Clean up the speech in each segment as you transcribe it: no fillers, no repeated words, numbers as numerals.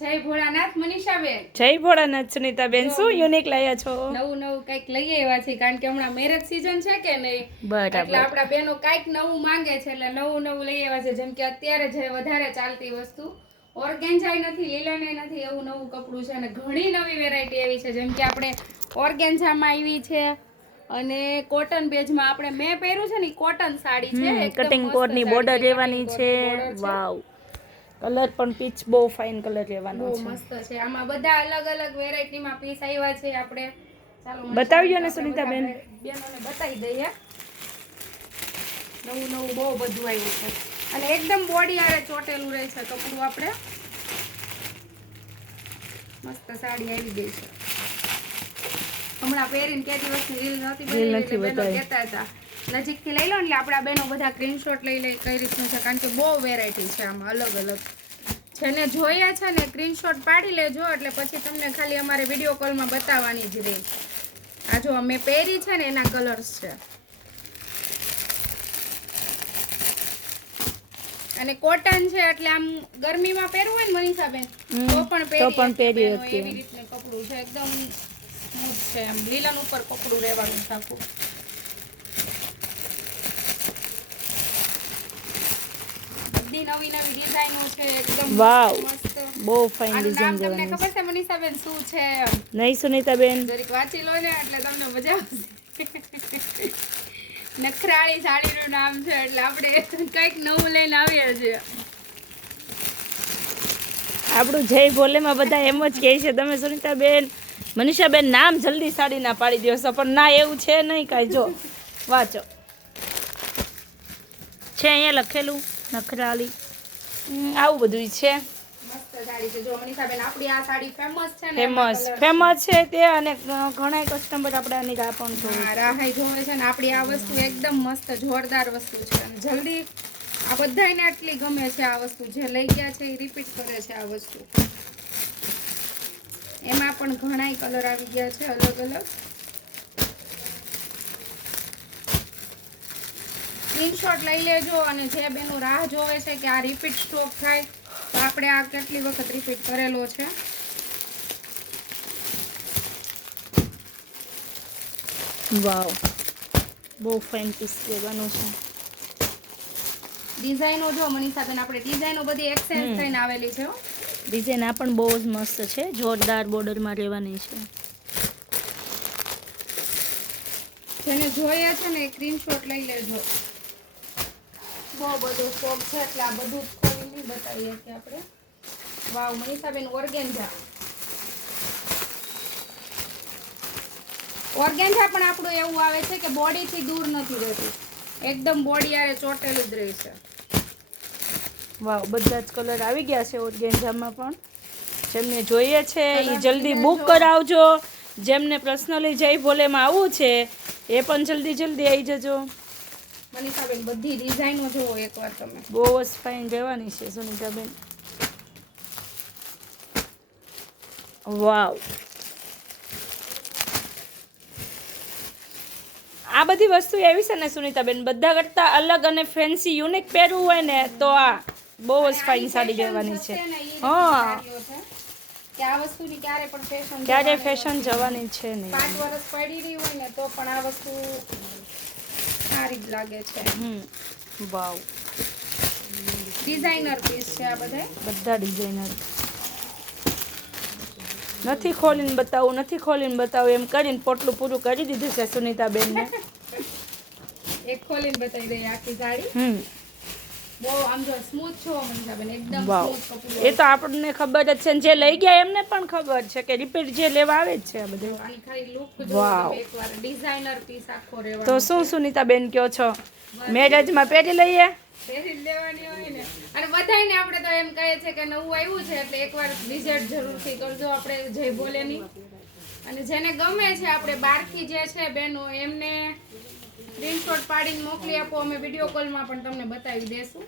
જય ભોળાનાથ મનીષાબેન. જય ભોળાનાથ સુનીતાબેન. શું યુનિક લાયા છો? નવું કંઈક લઈ આવ્યા છે કારણ કે હમણાં મેરેજ સીઝન છે કે નહીં, એટલે આપણા બહેનો કંઈક નવું માંગે છે એટલે નવું લઈ આવ્યા છે. જેમ કે અત્યારે જે વધારે ચાલતી વસ્તુ ઓર્ગેન્ઝાય નથી, લીલને નથી, એવું નવું કપડું છે અને ઘણી નવી વેરાયટી આવી છે. જેમ કે આપણે ઓર્ગેન્ઝામાં આવી છે અને કોટન બેઝમાં આપણે મેં પહેર્યું છે ને કોટન સાડી છે, કટિંગ કોટની બોર્ડર લેવાની છે. વાવ, કલર પણ પીચ બહુ ફાઇન કલર લેવાનો છે, બહુ મસ્ત છે. આમાં બધા અલગ અલગ વેરાયટીમાં પીસ આવ્યા છે. આપણે ચાલો બતાવ્યો ને સુનીતાબેન, બેનોને બતાવી દઈએ. નવું બહુ બધું આવ્યું છે અને એકદમ બોડી આરે ચોટેલું રહે છે કપડું. આપણે મસ્ત સાડી આવી ગઈ છે. હમણાં પહેરીને કે દિવસની રીલ નહોતી બની એટલે બેનો કહેતા હતા નજીકથી લઈ લો એટલે આપણા બેનો બધા સ્ક્રીનશોટ લઈ કઈ રીતનું છે, કારણ કે બહુ વેરાયટી છે આમાં અલગ અલગ. જેને જોઈએ છે ને સ્ક્રીનશોટ પાડી લેજો એટલે પછી તમને ખાલી અમારે વિડીયો કોલમાં બતાવવાની જ રહી. આ જો મેં પહેરી છે ને એના કલર્સ છે અને કોટન છે એટલે આમ ગરમીમાં પહેરવું હોય ને મનીષાબેન તો પણ પહેરી એવી રીતનું કપડું છે. એકદમ સ્મૂથ છે, એમ લીલન ઉપર કપડું રહેવાનું છે આખું. બધી નવી ડિઝાઇનો છે એકદમ વાવ, મસ્ત બહુ ફાઇન ડિઝાઇન તમને જોવાની ખબર છે મનીષાબેન શું છે? નહીં સુનીતાબેન, જરીક વાંચી લો ને એટલે તમને મજા આવશે. નખરાળી સાડીનું નામ છે એટલે આપણે કંઈક નવું લઈને આવીએ છીએ. આપણું જય ભોલેમાં બધા એમ જ કહે છે તમે સુનીતાબેન મનીષાબેન નામ જલ્દી સાડી ના પાડી દો છો, પણ ના એવું છે નહીં કાંઈ. જો વાંચો છે અહીંયા લખેલું નખરાળી, આવું બધું છે. મસ્ત સાડી છે. જો મનીષાબેન આપણી આ સાડી ફેમસ છે ને, ફેમસ છે તે, અને ઘણા કસ્ટમર આપણે આની રાહ પણ જોવે રાહ જોવે છે ને. આપણી આ વસ્તુ એકદમ મસ્ત જોરદાર વસ્તુ છે અને જલ્દી આ બધાને આટલી ગમે છે આ વસ્તુ. જે લઈ ગયા છે એ રિપીટ કરે છે આ વસ્તુ. એમાં પણ ઘણા કલર આવી ગયા છે અલગ અલગ. સ્ક્રીનશોટ લઈ લેજો અને જે બેનો રાહ જોવે છે કે આ રિપીટ સ્ટોક થાય તો આપણે આ કેટલી વખત રિપીટ કરેલો છે. વાવ, બહુ ફાઇન પીસ લેવાનું છે. ડિઝાઇનો જો મનીષાબેન આપણે ડિઝાઇનો બધી એક્સચેન્જ થઈને આવેલી છે. ડિઝાઇન આ પણ બહુ જ મસ્ત છે, જોરદાર બોર્ડરમાં રહેવાની છે. જેને જોઈએ છે ને સ્ક્રીનશોટ લઈ લેજો. બહુ બધો સ્ટોક છે એટલે આ બધું ખોલી નહીં બતાવીએ કે આપણે. વાવ મનીષાબેન, ઓર્ગેન્ઝા પણ આપણું એવું આવે છે કે બોડીથી દૂર નથી રહેતું, એકદમ બોડી આરે ચોટેલું જ રહે છે. વાવ, બધા જ કલર આવી ગયા છે ઓર્ગેન્ઝામાં પણ. જેમને જોઈએ છે એ જલ્દી બુક કરાવજો. જેમને પર્સનલી જય ભોલેમાં આવવું છે એ પણ જલ્દી આવી જજો. મનીષાબેન બધી ડિઝાઇનો જોવો એકવાર તમે, બહુ જ ફાઇન રહેવાની છે સુનીતાબેન. વાવ, આ બધી વસ્તુ એવી છે ને સુનીતાબેન, બધા કરતા અલગ અને ફેન્સી યુનિક પહેરવું હોય ને તો આ બહુ જ ફાઇન સાડી રહેવાની છે. હા, કે આ વસ્તુની ક્યારે ફેશન જવાની છે નહીં. 5 વર્ષ પડી રહી હોય ને તો પણ આ વસ્તુ સારી જ લાગે છે. વાવ, ડિઝાઇનર પીસ છે આ બધા ડિઝાઇનર. નથી ખોલીને બતાવું એમ કરીને પોટલું પૂરું કરી દીધું છે સુનીતાબેનને. એક ખોલીને બતાવી દઈએ આખી સાડી. બહુ આમ જો સ્મૂથ છો મનીષાબેન, એકદમ સ્મૂથ કપડું. એ તો આપણને ખબર જ છે, જે લઈ ગયા એમને પણ ખબર છે કે રિપીટ જે લેવા આવે જ છે આ બધું. આની ખાલી લુક જો એકવાર ડિઝાઇનર પીસ આખો રહેવાનો. તો શું સુનીતાબેન કહો છો, મેરેજમાં પહેરી લઈએ? પહેરી લેવાની હોય ને. અને બધાયને આપણે તો એમ કહે છે કે નવું આવ્યું છે એટલે એકવાર વિઝિટ જરૂરથી કરજો આપણે જય ભોલેની. અને જેને ગમે છે આપણે બહારથી જે છે બેનો એમને સ્ક્રીનશોટ પાડીને મોકલી આપો, અમે વિડીયો કોલમાં પણ તમને બતાવી દેશું.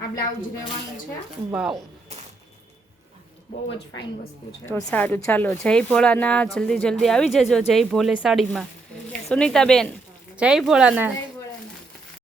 આ બ્લાઉઝ રહેવાનું છે. વાવ, બહુ જ ફાઇન વસ્તુ છે. તો સારું, ચાલો જય ભોળાનાથ, જલ્દી આવી જજો જય ભોલે સાડીમાં. સુનીતાબેન જય ભોળાનાથ.